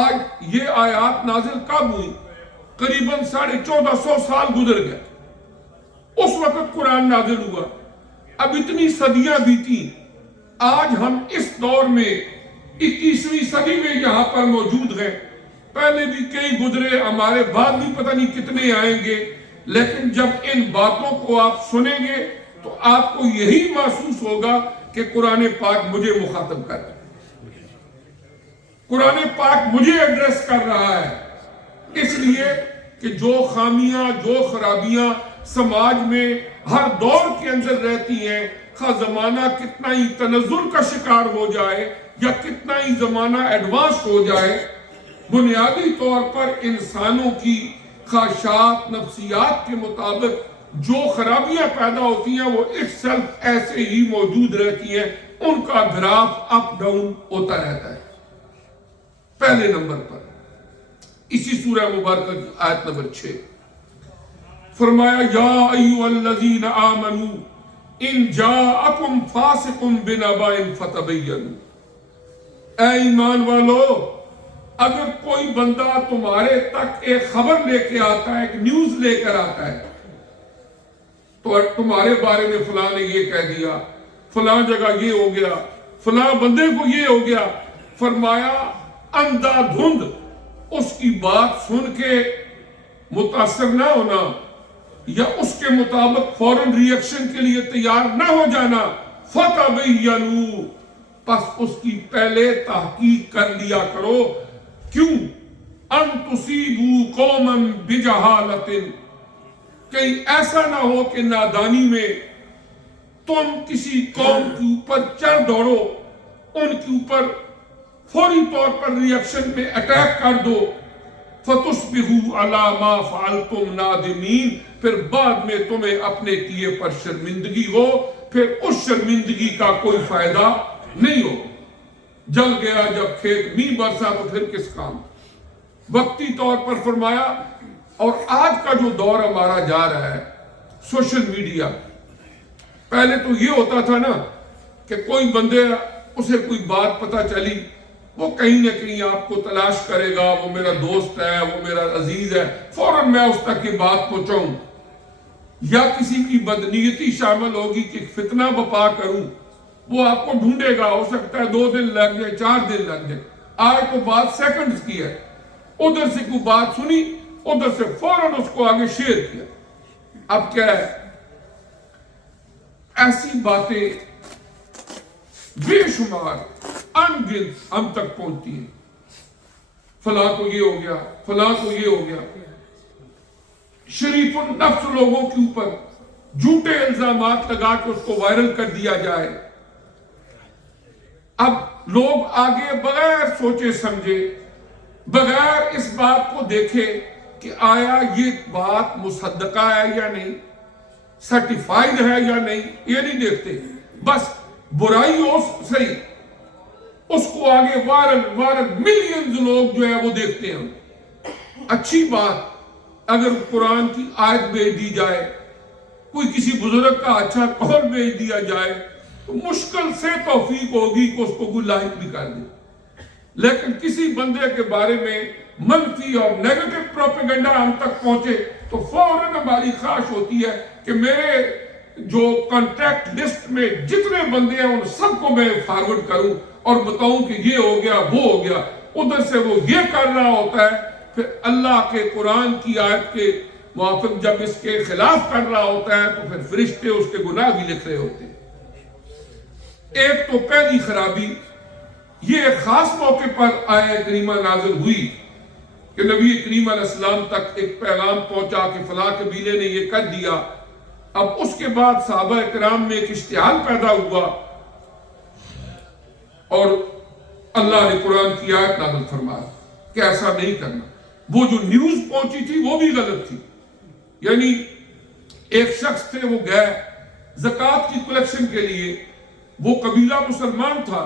آج یہ آیات نازل کب ہوئی؟ قریباً 1450 سال گزر گئے، اس وقت قرآن نازل ہوا، اب اتنی صدیاں بیتی، آج ہم اس دور میں 21ویں صدی میں یہاں پر موجود ہیں۔ پہلے بھی کئی گزرے، ہمارے بعد بھی پتہ نہیں کتنے آئیں گے، لیکن جب ان باتوں کو آپ سنیں گے تو آپ کو یہی محسوس ہوگا کہ قرآن پاک مجھے مخاطب کر رہا ہے، قرآن پاک مجھے ایڈریس کر رہا ہے، اس لیے کہ جو خامیاں، جو خرابیاں سماج میں ہر دور کے اندر رہتی ہیں، خواہ زمانہ کتنا ہی تنزل کا شکار ہو جائے یا کتنا ہی زمانہ ایڈوانس ہو جائے، بنیادی طور پر انسانوں کی خواہشات، نفسیات کے مطابق جو خرابیاں پیدا ہوتی ہیں وہ اٹ سیلف ایسے ہی موجود رہتی ہیں، ان کا گراف اپ ڈاؤن ہوتا رہتا ہے۔ پہلے نمبر پر اسی سورہ مبارکہ کی آیت نمبر 6 فرمایا یا ایھا الذین آمنوا ان جاءکم فاسق بنبأ فتبینوا، اے ایمان والو، اگر کوئی بندہ تمہارے تک ایک خبر لے کے آتا ہے، ایک نیوز لے کر آتا ہے، تو تمہارے بارے میں فلاں نے یہ کہہ دیا، فلاں جگہ یہ ہو گیا، فلاں بندے کو یہ ہو گیا، فرمایا اندھا دھند اس کی بات سن کے متاثر نہ ہونا یا اس کے مطابق فوراً ریئیکشن کے لیے تیار نہ ہو جانا، فتبینوا، پس اس کی پہلے تحقیق کر لیا کرو۔ کیوں؟ ان تصیبوا قوما بجہالۃ، کہیں ایسا نہ ہو کہ نادانی میں تم کسی قوم کے اوپر چڑھ دوڑو، ان کے اوپر فوری طور پر ریئیکشن میں اٹیک کر دو، فتصبحوا علی ما فعلتم نادمین، پھر بعد میں تمہیں اپنے کیے پر شرمندگی ہو، پھر اس شرمندگی کا کوئی فائدہ نہیں ہو۔ جل گیا جب کھیت میںہ برسا تو پھر کس کام۔ وقتی طور پر فرمایا، اور آج کا جو دور ہمارا جا رہا ہے سوشل میڈیا، پہلے تو یہ ہوتا تھا نا کہ کوئی بندے اسے کوئی بات پتہ چلی، وہ کہیں نہ کہیں آپ کو تلاش کرے گا، وہ میرا دوست ہے، وہ میرا عزیز ہے، فوراً میں اس تک یہ بات پہنچاؤں، یا کسی کی بدنیتی شامل ہوگی کہ فتنہ بپا کروں، وہ آپ کو ڈھونڈے گا، ہو سکتا ہے 2 دن لگ جائے، 4 دن لگ جائے۔ آج تو بات سیکنڈز کی ہے، ادھر سے کوئی بات سنی، ادھر سے فوراً اس کو آگے شیئر کیا۔ اب کیا ہے، ایسی باتیں بے شمار انگنت ہم تک پہنچتی ہیں، فلاں کو یہ ہو گیا، فلاں کو یہ ہو گیا۔ شریف النفس لوگوں کے اوپر جھوٹے الزامات لگا کے اس کو وائرل کر دیا جائے۔ اب لوگ آگے بغیر سوچے سمجھے، بغیر اس بات کو دیکھے کہ آیا یہ بات مصدقہ ہے یا نہیں، سرٹیفائیڈ ہے یا نہیں، یہ نہیں دیکھتے، بس برائی ہو صحیح، اس کو آگے وائرل ملینز لوگ جو ہے وہ دیکھتے ہیں۔ اچھی بات اگر قرآن کی آیت بھیج دی جائے، کوئی کسی بزرگ کا اچھا قول بھیج دیا جائے تو مشکل سے توفیق ہوگی کہ اس کو کوئی لاحق بھی کر دے، لیکن کسی بندے کے بارے میں منفی اور نیگیٹو پروپیگنڈا ہم تک پہنچے تو فوراً ہماری خواہش ہوتی ہے کہ میرے جو کانٹیکٹ لسٹ میں جتنے بندے ہیں ان سب کو میں فارورڈ کروں اور بتاؤں کہ یہ ہو گیا، وہ ہو گیا۔ ادھر سے وہ یہ کر رہا ہوتا ہے، پھر اللہ کے قرآن کی آیت کے موافق جب اس کے خلاف کر رہا ہوتا ہے تو پھر فرشتے اس کے گناہ بھی لکھ رہے ہوتے ہیں۔ ایک تو پہلی خرابی یہ خاص موقع پر آیت کریمہ نازل ہوئی کہ نبی کریم علیہ السلام تک ایک پیغام پہنچا کہ فلاں قبیلے نے یہ کر دیا۔ اب اس کے بعد صحابہ کرام میں ایک اشتعال پیدا ہوا اور اللہ نے قرآن کی آیت نازل فرمائی کہ ایسا نہیں کرنا۔ وہ جو نیوز پہنچی تھی وہ بھی غلط تھی، یعنی ایک شخص تھے، وہ گئے زکوٰۃ کی کلیکشن کے لیے، وہ قبیلہ مسلمان تھا،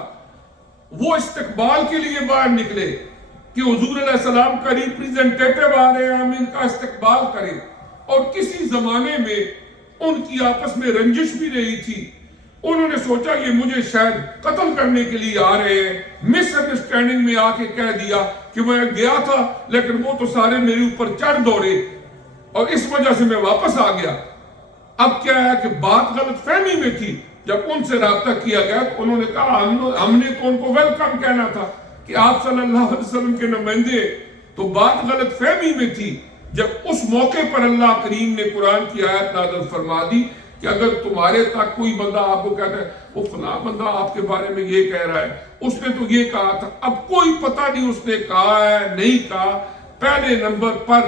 وہ استقبال کے لیے باہر نکلے کہ حضور علیہ السلام کا ریپریزنٹیٹو آ رہے ہیں، ہم ان کا استقبال کریں، اور کسی زمانے میں ان کی آپس میں رنجش بھی رہی تھی، انہوں نے سوچا یہ مجھے شاید قتل کرنے کے لیے آ رہے ہیں، مس انڈرسٹینڈنگ میں آ کے کہہ دیا کہ میں گیا تھا لیکن وہ تو سارے میرے اوپر چڑھ دوڑے اور اس وجہ سے میں واپس آ گیا۔ اب کیا ہے کہ بات غلط فہمی میں تھی، جب ان سے رابطہ کیا گیا تو انہوں نے کہا ہم نے تو ان کو ویلکم کہنا تھا کہ آپ صلی اللہ علیہ وسلم کے نمائندے، تو بات غلط فہمی میں تھی۔ جب اس موقع پر اللہ کریم نے قرآن کی آیت نازل فرما دی کہ اگر تمہارے تک کوئی بندہ آپ کو کہتا ہے وہ فلاں بندہ آپ کے بارے میں یہ کہہ رہا ہے، اس نے تو یہ کہا تھا، اب کوئی پتہ نہیں اس نے کہا ہے نہیں کہا، پہلے نمبر پر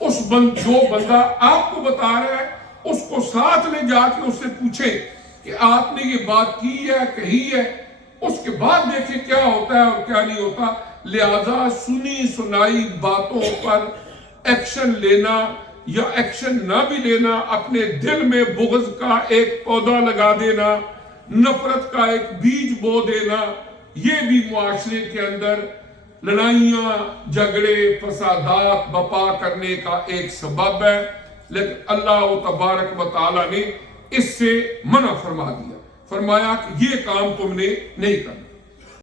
جو بندہ آپ کو بتا رہا ہے اس کو ساتھ لے جا کے اس سے پوچھیں کہ آپ نے یہ بات کی ہے کہی ہے، اس کے بعد دیکھیں کیا ہوتا ہے اور کیا نہیں ہوتا۔ لہذا سنی سنائی باتوں پر ایکشن لینا یا ایکشن نہ بھی لینا، اپنے دل میں بغض کا ایک پودا لگا دینا، نفرت کا ایک بیج بو دینا، یہ بھی معاشرے کے اندر لڑائیاں جھگڑے فسادات بپا کرنے کا ایک سبب ہے۔ لیکن اللہ تبارک و تعالی نے اس سے منع فرما دیا، فرمایا کہ یہ کام تم نے نہیں کرنا۔